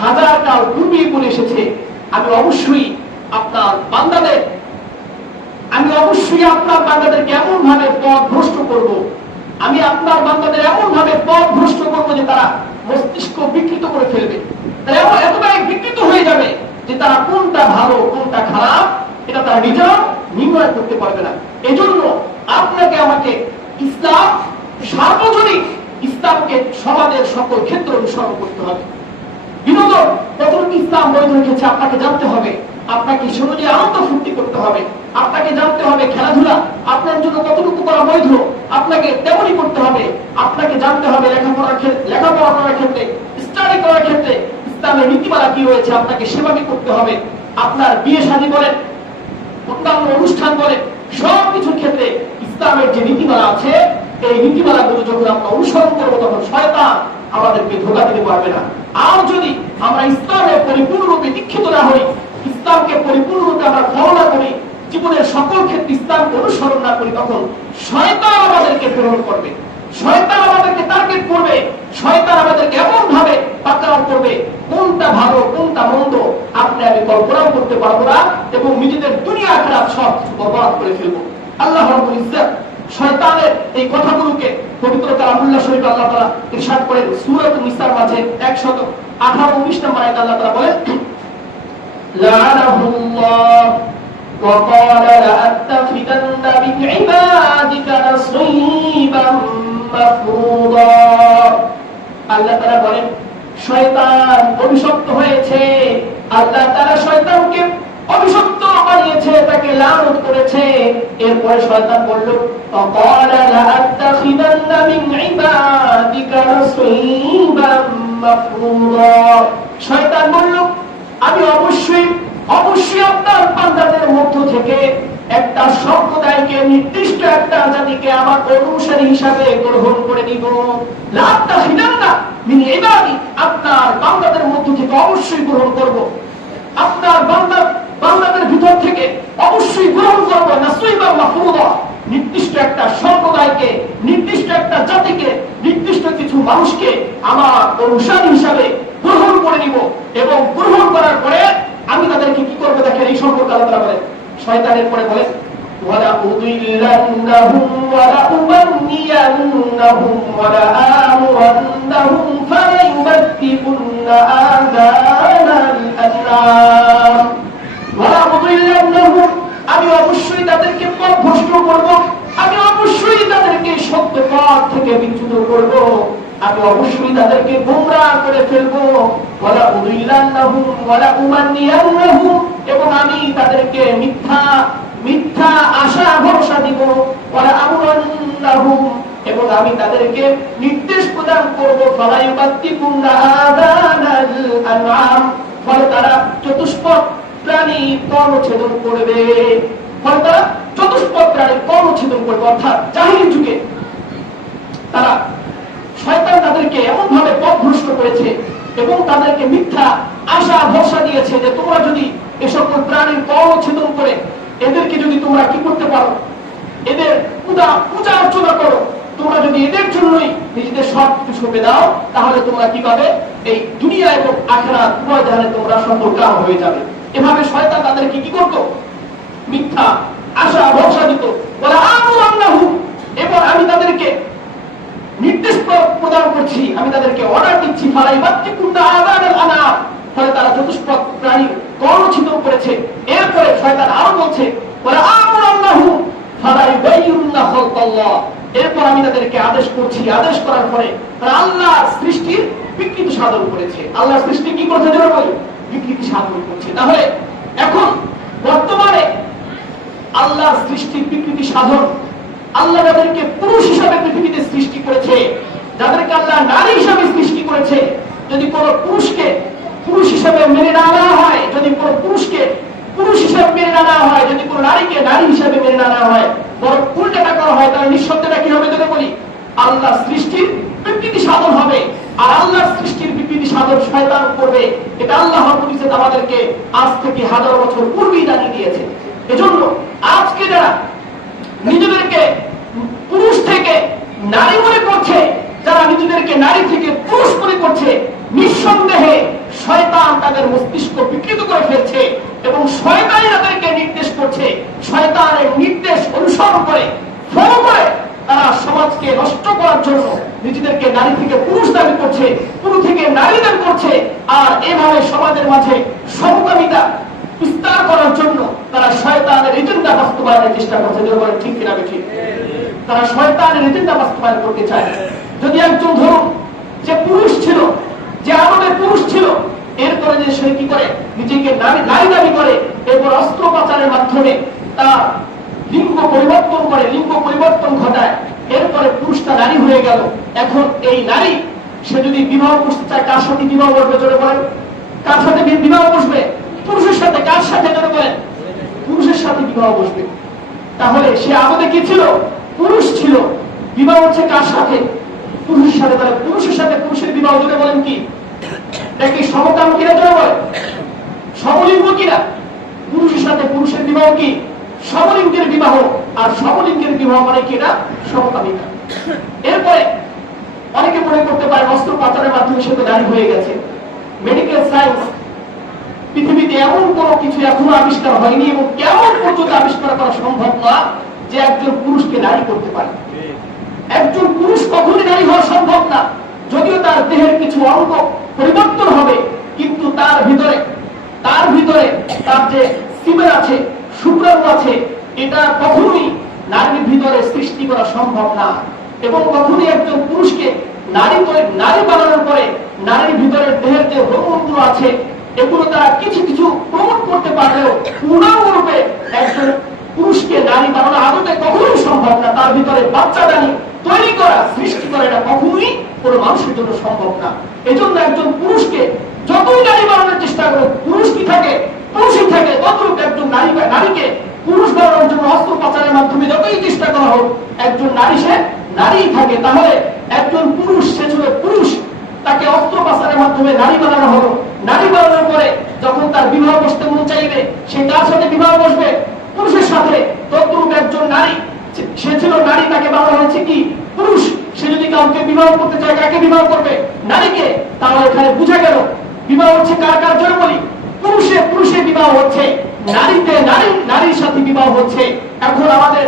হাজার কাল পূর্বেই বলে এসেছে, আমি অবশ্যই আপনার বান্দাদেরকে এমন ভাবে পথ ভ্রষ্ট করব, আমি আপনার বান্দাদের এমন ভাবে পথ ভ্রষ্ট করব যে তারা মস্তিষ্ক বিকৃত করে ফেলবে। তারা এতটাই বিকৃত হয়ে যাবে যে তারা কোনটা ভালো কোনটা খারাপ এটা তারা নিজেরা নির্ণয় করতে পারবে না। এজন্য আপনাকে আমাকে ইসলাম সার্বজনীন, ইসলামকে সমাজের সকল ক্ষেত্র অনুসরণ করতে হবে। বিনোদন কতটুকু ইসলাম বৈধ রেখেছে আপনাকে জানতে হবে। আপনাকে সহজে আনন্দ ফুর্তি করতে হবে। আপনাকে জানতে হবে খেলাধুলা আপনার জন্য কতটুকু করা বৈধ, আপনাকে তেমনই করতে হবে। আপনাকে জানতে হবে লেখাপড়া করার ক্ষেত্রে, স্টাডি করার ক্ষেত্রে ইসলামের নীতিমালা কি রয়েছে, আপনাকে সেভাবে করতে হবে। আপনার বিয়ে শাদী বলেন, অন্যান্য অনুষ্ঠান বলেন, সবকিছুর ক্ষেত্রে ইসলামের যে নীতিমালা আছে, এই নীতিমালাগুলো যখন আমরা অনুসরণ করবো, তখন শয়তান আমাদেরকে ধোঁকা দিতে পারবে না। আর যদি আমরা ইসলামে পরিপূর্ণরূপে দীক্ষিত না হই, ইসলামকে পরিপূর্ণরূপে আমরা ফলো না করি, জীবনের সকল ক্ষেত্রে ইসলামকে অনুসরণ না করি, তখন শয়তান আমাদেরকে প্রেরণ করবে। শয়তান আমাদেরকে টার্গেট করবে, শয়তান আমাদেরকে এমন ভাবে পাকড়াও করবে, কোনটা ভালো কোনটা মন্দ আপনি আমি কল্পনাও করতে পারবো না, এবং নিজেদের দুনিয়া আখিরাত সব কিছু বরবাদ করে ফেলবো। আল্লাহ রাব্বুল ইজ্জত শয়তানের এই কথাগুলোকে পবিত্র কালামুল্লাহ শরীফে আল্লাহ তাআলা ইরশাদ করেন সূরা নিসার মাঝে 118-19 নম্বর আয়াতে আল্লাহ তাআলা বলেন, লা'নাহুল্লাহ ওয়া ক্বালা লা'আত্তাখিযান্না মিন ইবাদিকা নাসীবাম মাফরুদা। আল্লাহ তাআলা বলেন শয়তান অভিশপ্ত হয়েছে, আল্লাহ তাআলা শয়তানকে অভিশপ্ত বানিয়েছে, তাকে লানত করেছে। এরপরে শয়তান বলল, ক্বালা লা'আত্তাখিযান্না মিন ইবাদিকা নাসীবাম মাফরুদা। শয়তান বলল আমি অবশ্যই আপনার বান্দাদের মধ্য থেকে একটা সম্প্রদায়কে, নির্দিষ্ট একটা জাতিকে আমার অনুসারী হিসাবে গ্রহণ করে নিব। লা'আত্তাখিযান্না মিন ইবাদি, আপনার বান্দাদের মধ্য থেকে অবশ্যই গ্রহণ করব, আপনার বান্দাদের ভিতর থেকে অবশ্যই গ্রহণ করব নাসীবাম মাফরুদা, নির্দিষ্ট একটা সম্প্রদায়কে, নির্দিষ্ট একটা জাতিকে, নির্দিষ্ট কিছু মানুষকে আমার অনুসারী হিসাবে গ্রহণ করে নিব। এবং গ্রহণ করার পরে আমি তাদেরকে কি করব দেখেন এই সম্পর্কে আল্লাহ তাআলা বলেন। শয়তানের পরে বলেন, ওয়ালা উদিল্লান্নাহুম ওয়ালা উমান্নিয়ান্নাহুম ওয়ালা আমুরান্নাহুম ফালায়ুবাত্তিকুন্না আযানাল আনআম। ওয়ালা উদিল্লান্নাহুম, আমি অবশ্যই তাদেরকে পথভ্রষ্ট করব, আমি অবশ্যই তাদেরকে সত্য পথ থেকে বিচ্যুত করব, আমি অবশ্যই তাদেরকে গোমরাহ করে ফেলবো। ওয়ালা উদিল্লান্নাহুম ওয়ালা উমান্নিয়ান্নাহুম, এবং আমি তাদেরকে মিথ্যা আশা ভরসা দিব। ওয়ালা আমুরান্নাহুম, এবং আমি তাদেরকে নির্দেশ প্রদান করব। ফালায়ুবাত্তিকুন্না আযানাল আনআম, ফলে তারা চতুষ্পদ প্রাণী কর্ণছেদন করবে, ফলে তারা চতুষ্পদ প্রাণী কর্ণছেদন করবে। অর্থাৎ জাহিলি যুগে তারা, শয়তান তাদেরকে এমন ভাবে পথভ্রষ্ট করেছে এবং তাদেরকে মিথ্যা আশা ভরসা দিয়েছে যে তোমরা যদি এসব প্রাণীর কর্ণছেদন করে এদেরকে যদি তোমরা কি করতে পারো, এদের পূজা অর্চনা করো, তোমরা যদি এদের জন্যই নিজেদের সব কিছু সঁপে দাও, তাহলে তোমরা কি পাবে, এই দুনিয়া এবং আখিরাত উভয় জাহানে তোমরা সফলকাম হয়ে যাবে। এভাবে শয়তান তাদেরকে কি করতো, মিথ্যা আশা ভরসা দিত। বলে আমুরান্নাহুম, এবং আমি তাদেরকে নির্দেশ প্রদান করছি, আমি তাদেরকে অর্ডার দিচ্ছি, ফালায়ুবাত্তিকুন্না আযানাল আনআম, ফলে তারা চতুষ্পদ প্রাণী কর্ণছেদন করেছে। এরপরে শয়তান আরো বলছে, বলে আমুরান্নাহুম ফালায়ুগাইয়িরুন্না খালকাল্লাহ, এরপর আমি তাদেরকে আদেশ করছি, আদেশ করার পরে তারা আল্লাহর সৃষ্টির বিকৃতি সাধন করেছে। আল্লাহর সৃষ্টি কি করছে যেন বলি, বিকৃতি সাধন করছে। তাহলে এখন বর্তমানে আল্লাহর সৃষ্টির বিকৃতি সাধন, আল্লাহ যাদেরকে পুরুষ হিসাবে পৃথিবীতে সৃষ্টি করেছে, যাদেরকে আল্লাহ নারী হিসাবে সৃষ্টি করেছে, যদি কোন পুরুষকে পুরুষ হিসাবে মেনে না নেওয়া হয়, যদি কোন পুরুষকে পুরুষ হিসাবে মেনে না নেওয়া হয়, যদি কোন নারীকে নারী হিসাবে মেনে না নেওয়া হয়, বরং উল্টাটা করা হয়, তাহলে নিঃশব্দটা কি হবে যদি বলি, আল্লাহ সৃষ্টির বিকৃতি সাধন হবে। আর আল্লাহর সৃষ্টির বিকৃতি সাধন শয়তান করবে, এটা আল্লাহ রাব্বুল ইজ্জত আমাদেরকে আজ থেকে হাজার বছর পূর্বেই জানিয়ে দিয়েছে। এজন্য আজকে যারা নিজেদেরকে পুরুষ থেকে নারী মনে করছে, যারা নিজেদেরকে নারী থেকে পুরুষ মনে করছে, নিঃসন্দেহে শয়তান তাদের মস্তিষ্ক বিকৃত করে ফেলছে এবং শয়তানই তাদেরকে নির্দেশ করছে। শয়তানের নির্দেশ অনুসরণ করে, ফলো করে তারা সমাজকে নষ্ট করার জন্য নিজেদেরকে নারী থেকে পুরুষ দাবি করছে, পুরুষ থেকে নারী দাবি করছে। আর এভাবে সমাজের মাঝে সমকামিতা বিস্তার করার জন্য তারা শয়তানের এজেন্ডা বাস্তবায়নের চেষ্টা করছে। ঠিক কিনা ঠিক? তারা শয়তানের এজেন্ডা বাস্তবায়ন করতে চায়। যদি একজন ধরুন যে পুরুষ ছিল, যে আমাদের পুরুষ ছিল, এরপরে যে সে কি করে, নিজেকে নারী দাবি করে, এরপর অস্ত্রোপচারের মাধ্যমে তার লিঙ্গ পরিবর্তন করে, লিঙ্গ পরিবর্তন ঘটায়, এরপরে পুরুষটা নারী হয়ে গেল। এখন এই নারী সে যদি বিবাহ করতে চায়, কার সাথে বিবাহ করবে জোরে বলেন? কার সাথে বিবাহ বসবে? পুরুষের সাথে। কার সাথে জোরে বলেন? পুরুষের সাথে বিবাহ বসবে। তাহলে সে আমাদের কি ছিল? পুরুষ ছিল। বিবাহ হচ্ছে কার সাথে? পুরুষের সাথে। তাহলে পুরুষের সাথে পুরুষের বিবাহ জোরে বলেন কি? এটা কি সমকাম কিনা জোরে বলেন? সমলিঙ্গ কিনা? পুরুষের সাথে পুরুষের বিবাহ কি? সমলিঙ্গের বিবাহ। আর সমলিঙ্গের বিবাহ মানে কি? না সমকামিতা। এরপরে অনেকে মনে করতে পারে অস্ত্রোপচারের মাধ্যমে সে তো নারী হয়ে গেছে। মেডিকেল সায়েন্স পৃথিবীতে এমন কোনো কিছু এখনো আবিষ্কার হয়নি এবং কেমন পর্যন্ত আবিষ্কার করা সম্ভব না যে একজন পুরুষকে নারী করতে পারে। একজন পুরুষ কখনই নারী হওয়া সম্ভব না। যদিও তার দেহের কিছু অঙ্গ পরিবর্তন হবে, কিন্তু তার ভিতরে তার যে সিমেন আছে, শুক্রাণু আছে, এটা কখনোই নারীর ভিতরে সৃষ্টি করা সম্ভব না। এবং কখনোই একজন পুরুষকে নারী বানানোর পরে নারীর ভিতরে দেহের যে হরমোনগুলো আছে এগুলো তারা কিছু কিছু প্রমোট করতে পারলেও পূর্ণাঙ্গরূপে একজন পুরুষকে নারী বানানো আদতে কখনোই সম্ভব না। তার ভিতরে বাচ্চা দানি তৈরি করা, সৃষ্টি করা, এটা কখনোই কোনো মানুষের জন্য সম্ভব না। এজন্য একজন পুরুষকে যতই নারী বানানোর চেষ্টা করে, পুরুষ কি থাকে, পুরুষই থাকে, ততটুকু একজন নারীকে পুরুষ বানানোর জন্য অস্ত্রোপচারের মাধ্যমে যতই চেষ্টা করা হোক, একজন নারী সে নারীই থাকে। তাহলে একজন পুরুষ, সে ছিল পুরুষ, তাকে অস্ত্রোপচারের মাধ্যমে নারী বানানো হলো। নারী বানানোর পরে যখন তার বিবাহ বসতে মন চাইবে, সে কার সাথে বিবাহ বসবে? পুরুষের সাথে। তদ্রূপ একজন নারী, সে ছিল নারী, তাকে বানানো হয়েছে কি পুরুষ। সে যদি কাউকে বিবাহ করতে চায়, কাকে বিবাহ করবে? নারীকে। তাহলে এখানে বুঝা গেল বিবাহ হচ্ছে কার কার জন্য বলি, পুরুষে বিবাহ হচ্ছে, নারীর সাথে বিবাহ হচ্ছে। এখন আমাদের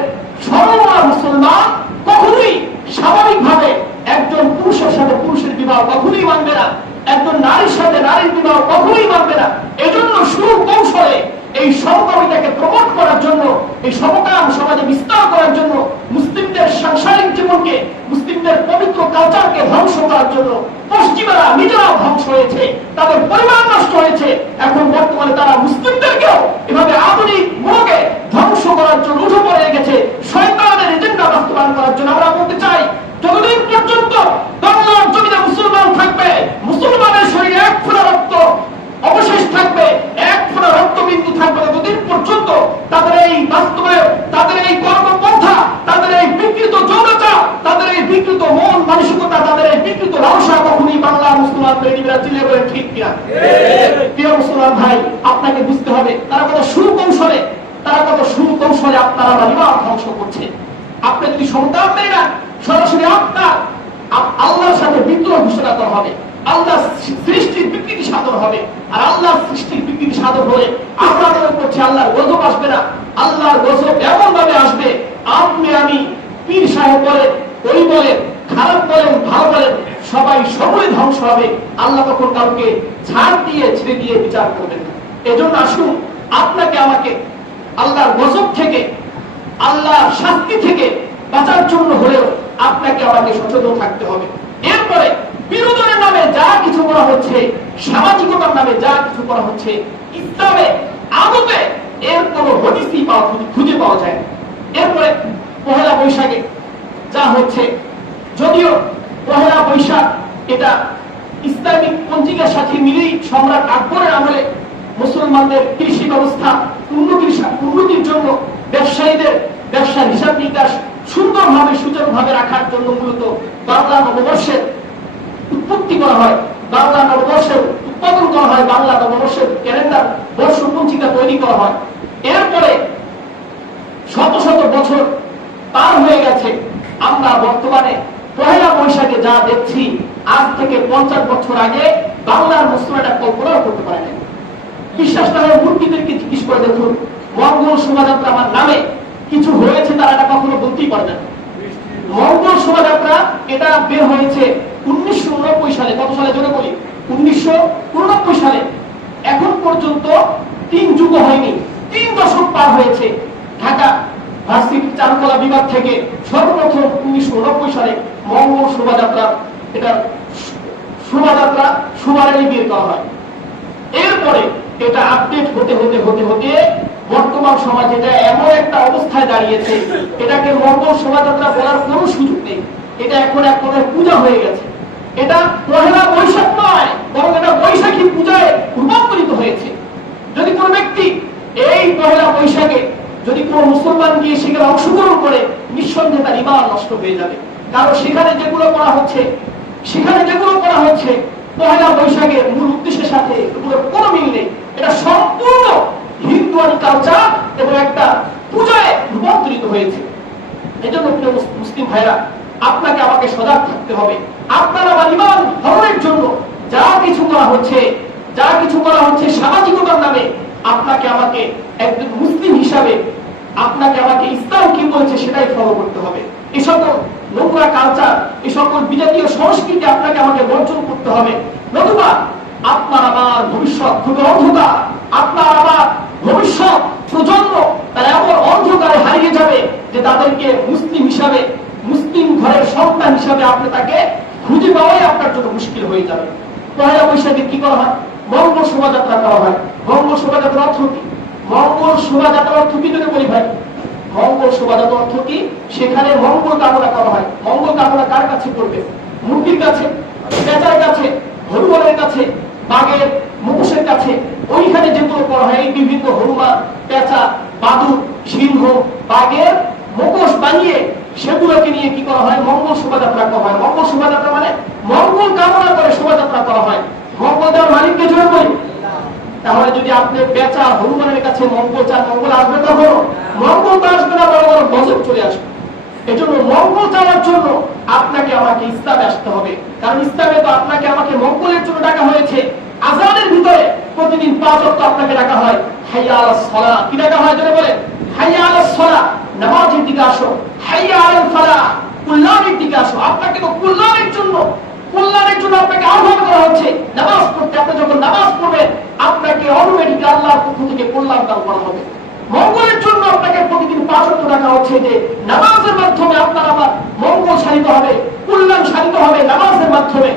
সর্বমা মুসলমান কখনোই স্বাভাবিকভাবে একজন পুরুষের সাথে পুরুষের বিবাহ কখনোই মানবে না, একজন নারীর সাথে নারীর বিবাহ কখনোই মানবে না। এজন্য সুকৌশলে এই সমকামিতাকে প্রমোট করার জন্য, এই সমকাম সমাজে বিস্তার করার জন্য, মুসলিমদের সাংসারিক জীবনকে, মুসলিমদের পবিত্র কালচারকে ধ্বংস করার জন্য পশ্চিমারা নিজেরাও ধ্বংস হয়েছে, তাদের পরিবার নষ্ট হয়েছে। এখন বর্তমানে তারা মুসলিমদেরকেও এভাবে আধুনিক মোড়কে ধ্বংস করার জন্য উঠে পড়ে গেছে, শয়তানের এজেন্ডা বাস্তবায়ন করার জন্য। আমরা বলতে চাই, যতদিন পর্যন্ত বাংলার জমিনে মুসলমান থাকবে, মুসলমানের শরীরে এক ফোঁটা রক্ত অবশেষ থাকবে, এক ফোঁটা রক্তবিন্দু থাকবে, ততদিন পর্যন্ত তাদের এই বাস্তবায়ন, তাদের এই কর্মপন্থা, তাদের এই বিকৃত যৌনতা, তাদের এই বিকৃত মন মানসিকতা, তাদের এই বিকৃত লালসা কখনই বাংলার মুসলমান মেয়েরা চিনে বলে ঠিক কিনা? প্রিয় মুসলমান ভাই, আপনাকে বুঝতে হবে তারা কত সুকৌশলে আপনারা পরিবার ধ্বংস করছে। আপনি যদি সমতা মেনে না, সরাসরি আপনার আল্লাহর সাথে বিদ্রোহ ঘোষণা করা হবে, আল্লাহ সৃষ্টির বিকৃতি সাধন হবে। আর আল্লাহর সৃষ্টির বিকৃতি সাধন হলে আমরা মনে করছি আল্লাহর গজব আসবে না। আল্লাহর গজব এমন ভাবে আসবে, আপনি আমি পীর সাহেব বলেন, ওই বলেন, খারাপ বলেন, ভালো বলেন, সবাই সকলে ধ্বংস হবে। আল্লাহ তখন কাউকে ছাড় দিয়ে ছেড়ে দিয়ে বিচার করবেন না। এজন্য আসুন, আপনাকে আমাকে আল্লাহর গজব থেকে, আল্লাহর শাস্তি থেকে বাঁচার জন্য হলেও আপনাকে আমাকে সচেতন থাকতে হবে। এরপরে বিনোদনের নামে যা কিছু করা হচ্ছে, সামাজিকতার নামে যা কিছু করা হচ্ছে, ইসলামে আদতে এর কোনো হদিসই খুঁজে পাওয়া যায়। এরপরে পহেলা বৈশাখে যা হচ্ছে, যদিও পহেলা বৈশাখ এটা ইসলামিক পঞ্জিকার সাথে মিলেই সম্রাট আকবরের আমলে মুসলমানদের কৃষি ব্যবস্থা উন্নতির জন্য, ব্যবসায়ীদের ব্যবসার হিসাব নিকাশ সুন্দরভাবে সুচারুভাবে রাখার জন্য মূলত বাংলা নববর্ষের উৎপত্তি করা হয়, বাংলা নববর্ষের উৎপাদন করা হয়, বাংলা নববর্ষের ক্যালেন্ডার বর্ষ পঞ্জিকা তৈরি করা হয়। এরপরে শত শত বছর পার হয়ে গেছে, আমরা বর্তমানে পহেলা বৈশাখে যা দেখছি, আজ থেকে 50 বছর আগে বাংলার মুসলমানরা কল্পনাও করতে পারে না। বিশ্বাস না হয় মূর্তিদেরকে জিজ্ঞেস করে দেখুন, মঙ্গল শোভাযাত্রা আমার নামে কিছু হয়েছে, তারা এটা কখনো বলতেই পারবে না। মঙ্গল শোভাযাত্রা এটা বের হয়েছে 1989 সালে। কত সালে জন্য বলি? 1989 সালে। এখন পর্যন্ত 3 যুগ হয়নি, 3 দশক পার হয়েছে। ঢাকা ভার্সিটি চারুকলা বিভাগ থেকে সর্বপ্রথম 1989 সালে মঙ্গল শোভাযাত্রা, এটা শোভাযাত্রা বের করা হয়। এরপরে এটা আপডেট হতে হতে হতে হতে বর্তমান সমাজ এটা এমন একটা অবস্থায় দাঁড়িয়েছে, এটাকে মঙ্গল শোভাযাত্রা বলার কোনো সুযোগ নেই। এটা এখন এক ধরনের পূজা হয়ে গেছে। এটা পহেলা বৈশাখ নয়, বরং এটা বৈশাখী পূজায় রূপান্তরিত হয়েছে। যদি কোনো ব্যক্তি এই পহেলা বৈশাখে যদি কোনো মুসলমান গিয়ে সেখানে অংশগ্রহণ করে, নিঃসন্দেহে তার ঈমান নষ্ট হয়ে যাবে। কারণ সেখানে যেগুলো করা হচ্ছে পহেলা বৈশাখের মূল উদ্দেশ্যের সাথে এগুলোর কোনো মিল নেই। এটা সম্পূর্ণ হিন্দুয়ানি কালচার এবং একটা পূজায় রূপান্তরিত হয়েছে। এজন্য মুসলিম ভাইরা, আপনাকে আমাকে সজাগ থাকতে হবে। আপনার আমার ঈমান হরণের জন্য যা কিছু করা হচ্ছে সামাজিকতার নামে, আপনাকে আমাকে একজন মুসলিম হিসাবে আপনাকে আমাকে ইসলাম কি বলছে সেটাই ফলো করতে হবে। এই সকল নোংরা কালচার, এই সকল বিজাতীয় সংস্কৃতি আপনাকে আমাকে বর্জন করতে হবে। নতুবা আপনার আমার ভবিষ্যৎ খুবই অন্ধকার। আপনার আমার ভবিষ্যৎ প্রজন্ম তারা এমন অন্ধকারে হারিয়ে যাবে যে তাদেরকে মুসলিম হিসাবে, মুসলিম ঘরের সন্তান হিসাবে আপনি তাকে খুঁজে পাওয়াই আপনার জন্য মুশকিল হয়ে যাবে। পয়লা বৈশাখে কি করা হয়? মঙ্গল শোভাযাত্রা করা হয়। মঙ্গল শোভাযাত্রার অর্থ কি? মঙ্গল শোভাযাত্রার অর্থ কি যদি বলি ভাই, মঙ্গল শোভাযাত্রার অর্থ কি? সেখানে মঙ্গল কামনা করা হয়। মঙ্গল কামনা কার কাছে করবে? মূর্তির কাছে, পেঁচার কাছে, হনুমানের কাছে, বাঘের মুখোশের কাছে। ওইখানে যেগুলো করা হয়, এই বিভিন্ন হনুমান, পেঁচা, বাদুর, সিংহ, বাঘের মুখোশ বানিয়ে সেগুলোকে নিয়ে কি করা হয়? মঙ্গল শোভাযাত্রা করা হয়। মঙ্গল শোভাযাত্রা মানে মঙ্গল কামনা করে শোভাযাত্রা করা হয়। মঙ্গল দেওয়ার মালিককে জোর করি। তাহলে যদি আপনি পেঁচা হনুমানের কাছে মঙ্গল চান, মঙ্গল আসবে তখন? মঙ্গল তো আসবে না, বড় বড় গজব চলে আসবে। এজন্য মঙ্গল চাওয়ার জন্য আপনাকে আমাকে ইসলামে আসতে হবে। কারণ ইসলামে তো আপনাকে আমাকে মঙ্গলের জন্য ডাকা হয়েছে। আযানের ভিতরে প্রতিদিন 5 ওয়াক্ত আপনাকে ডাকা হয়। হাইয়া আলাস সালাহ, কি ডাকা হয় জোরে বলেন? হাইয়া আলাস সালাহ, নামাজের দিকে আসো। হাইয়া আলাল ফালাহ, কল্যাণের দিকে আসো। আপনাকে তো কল্যাণের জন্য আপনাকে আহ্বান করা হচ্ছে নামাজ পড়তে। আপনি যখন নামাজ পড়বেন আপনাকে অটোমেটিক আল্লাহর পক্ষ থেকে কল্যাণ দান করা হবে। মঙ্গলের জন্য আপনাকে প্রতিদিন 5 ওয়াক্ত ডাকা হচ্ছে যে নামাজের মাধ্যমে আপনার আমার মঙ্গল সাধিত হবে, কল্যাণ সাধিত হবে নামাজের মাধ্যমে।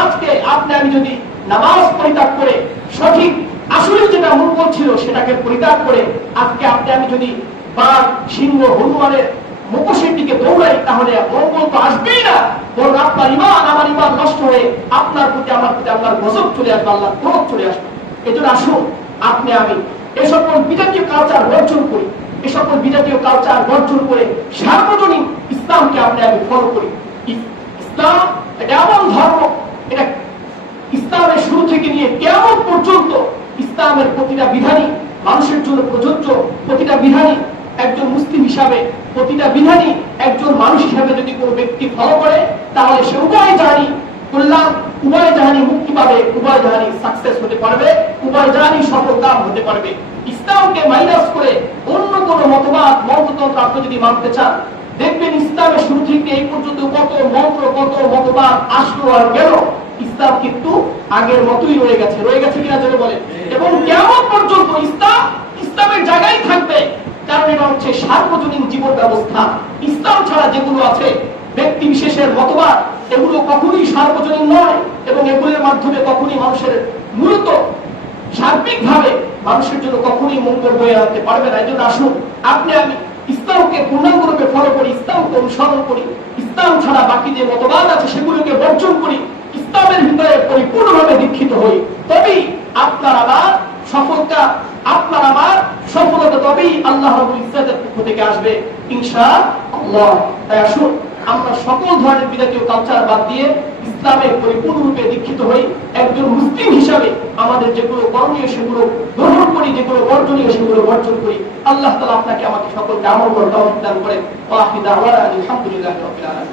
আজকে আপনি আমি যদি নামাজ পরিত্যাগ করে সঠিক আসলে যেটা মঙ্গল ছিল সেটাকে পরিত্যাগ করে আজকে আপনি আমি যদি বাঘ, সিংহ, হনুমানের মুখোশের দিকে দৌড়াই, তাহলে মঙ্গল তো আসবেই না, বরং আপনার ঈমান আমার ঈমান নষ্ট হয়ে আপনার প্রতি আমার প্রতি আল্লাহর গজব চলে আসবে, আল্লাহর ক্রোধ চলে আসবে। এজন্য আসুন আপনি আমি এই সকল বিজাতীয় কালচার বর্জন করি, এই সকল বিজাতীয় কালচার বর্জন করে সার্বজনীন ইসলামকে আপনি আমি ফলো করি। ইসলাম এটা এমন ধর্ম, এটা ইসলামের শুরু থেকে নিয়ে কিয়ামত পর্যন্ত ইসলামের প্রতিটা বিধানই মানুষের জন্য প্রযোজ্য। প্রতিটা বিধানই একজন মুসলিম হিসাবে, প্রতিটা বিধানই একজন মানুষ হিসাবে যদি কোনো ব্যক্তি ফলো করে তাহলে সে উভয় জাহানি কল্যাণ, উভয় জাহানি মুক্তি পাবে, উভয় জাহানি সাকসেস হতে পারবে, উভয় জাহানি সফল কাম হতে পারবে। ইসলামকে মাইনাস করে অন্য কোনো মতবাদ, মন্ত্রতন্ত্র আপনি যদি মানতে চান, দেখবেন ইসলামের শুরু থেকে এই পর্যন্ত কত মন্ত্র, কত মতবাদ আসলো আর গেল, ইসলাম কিন্তু আগের মতোই রয়ে গেছে কিনা জোরে বলে। এবং কিয়ামত পর্যন্ত ইসলামের জায়গায় থাকবে, কারণ এটা হচ্ছে সার্বজনীন জীবন ব্যবস্থা। ইসলাম ছাড়া যেগুলো আছে ব্যক্তি বিশেষের মতবাদ, এগুলো কখনোই সার্বজনীন নয় এবং এগুলোর মাধ্যমে কখনোই মানুষের মূলত সার্বিকভাবে মানুষের জন্য কখনোই মঙ্গল বয়ে আনতে পারবে না। এই জন্য আসুন আপনি আমি ইসলামকে পূর্ণাঙ্গরূপে ফলো করি, ইসলামকে অনুসরণ করি, ইসলাম ছাড়া বাকি যে মতবাদ আছে সেগুলোকে বর্জন করি, ইসলামের ভিতরে পরিপূর্ণভাবে দীক্ষিত হই। তবেই আপনার আমার সফলতা তবেই আল্লাহ রাব্বুল ইজ্জতের পক্ষ থেকে আসবে ইনশাআল্লাহ। তাই আসুন আমরা সকল ধরনের বিজাতীয় কালচার বাদ দিয়ে ইসলামে পরিপূর্ণরূপে দীক্ষিত হই। একজন মুসলিম হিসাবে আমাদের যেগুলো করণীয় সেগুলো গ্রহণ করি, যেগুলো বর্জনীয় সেগুলো বর্জন করি। আল্লাহ তাআলা আপনাকে আমাকে সকলকে আমল করার তৌফিক দান করেন। ওয়া আখিরু দাওয়ানা আলহামদুলিল্লাহি রাব্বিল আলামিন।